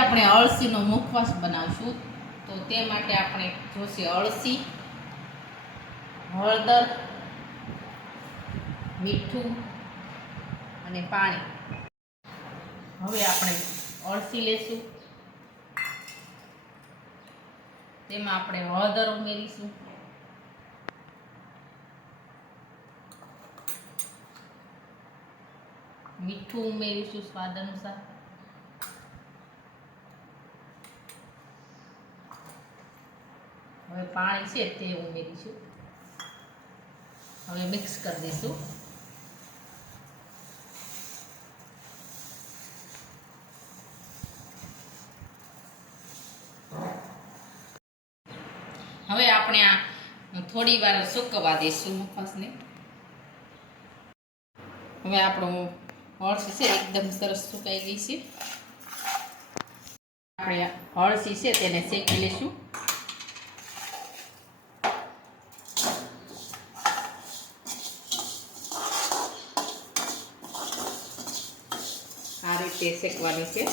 આપણે અળસીનો મુખવાસ બનાવશું. તો તે માટે આપણે જોશે અળસી, હળદર, મીઠું અને પાણી. હવે આપણે અળસી લેશું, તેમાં આપણે હળદર ઉમેરીશું, મીઠું ઉમેરીશું સ્વાદ અનુસાર, હવે પાણી છે તે ઉમેરીશું. હવે મિક્સ કરી દઈશું. હવે આપણે આ થોડી વાર સૂકવવા દઈશું મુખવાસને. હવે આપણું અળસી છે એકદમ સરસ સુકાઈ ગઈ છે. આપણે અળસી છે તેને શેકી લઈશું. આ રીતે શેકવાની છે.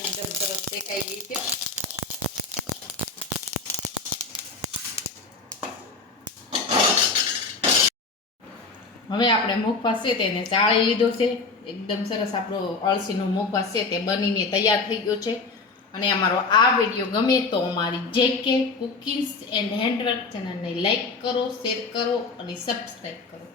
એકદમ સરસ શેકાઈ ગઈ છે. હવે આપણે મુખવાસ છે તેને ચાળી લીધો છે. એકદમ સરસ આપણો અળસીનો મુખવાસ છે તે બનીને તૈયાર થઈ ગયો છે. અને અમારો આ વિડીયો ગમે તો અમારી JK કુકિંગ્સ એન્ડ હેન્ડવર્ક ચેનલને લાઈક કરો, શેર કરો અને સબસ્ક્રાઈબ કરો.